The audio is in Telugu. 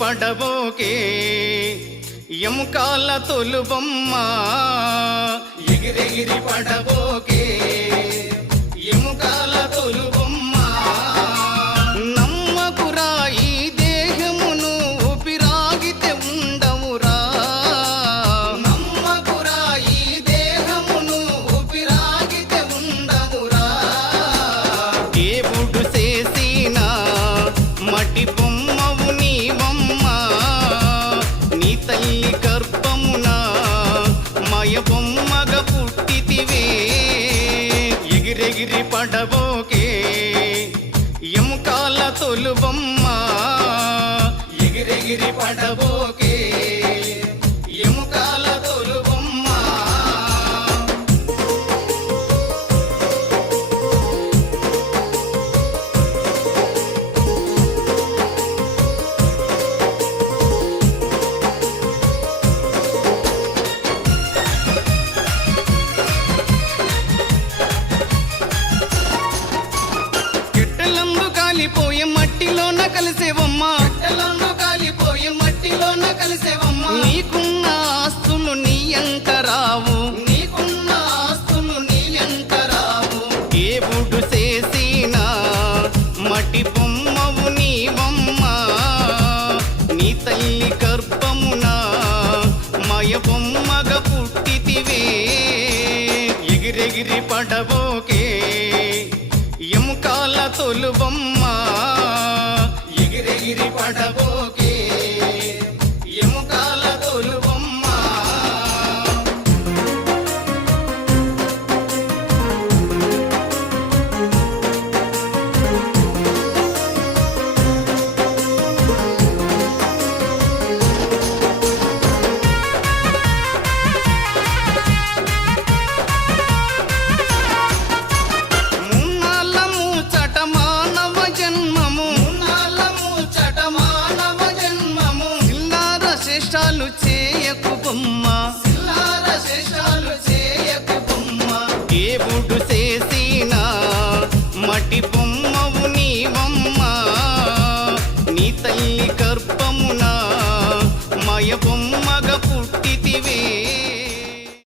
పడబోకే ఎముకాల తొలుబొమ్మ ఎగిరెగిరి పడబోకే ఎముకాల తొలుబొమ్మ నమ్మకురా ఈ దేహమును ఊపిరాగితే ఉండవురా నమ్మకురా ఈ దేహమును ఊపిరాగితే ఉండవురా దేవుడు చేసిన మట్టి బొమ్మవు నీవమ్మ నీ తల్లి గర్భమున మయ బొమ్మగా పుట్టితివే ఎగిరెగిరి పడబోకే ఎముకాల తొలుబొమ్మ ఎగిరెగిరి పడబోకే ఎముకాల తొలుబొమ్మ కాలిపోయే మట్టిలోన కలిసేవమ్మ కట్టెలను కాలిపోయే మట్టిలోన కలిసేవమ్మ నీకున్న ఆస్తులు నీ ఎంట రావు నీకున్న ఆస్తులు నీ ఎంట రావు దేవుడు చేసిన మట్టి బొమ్మవు నీవమ్మ నీ తల్లి గర్భమున మయ బొమ్మగా పుట్టితివే ఎగిరెగిరి పడబో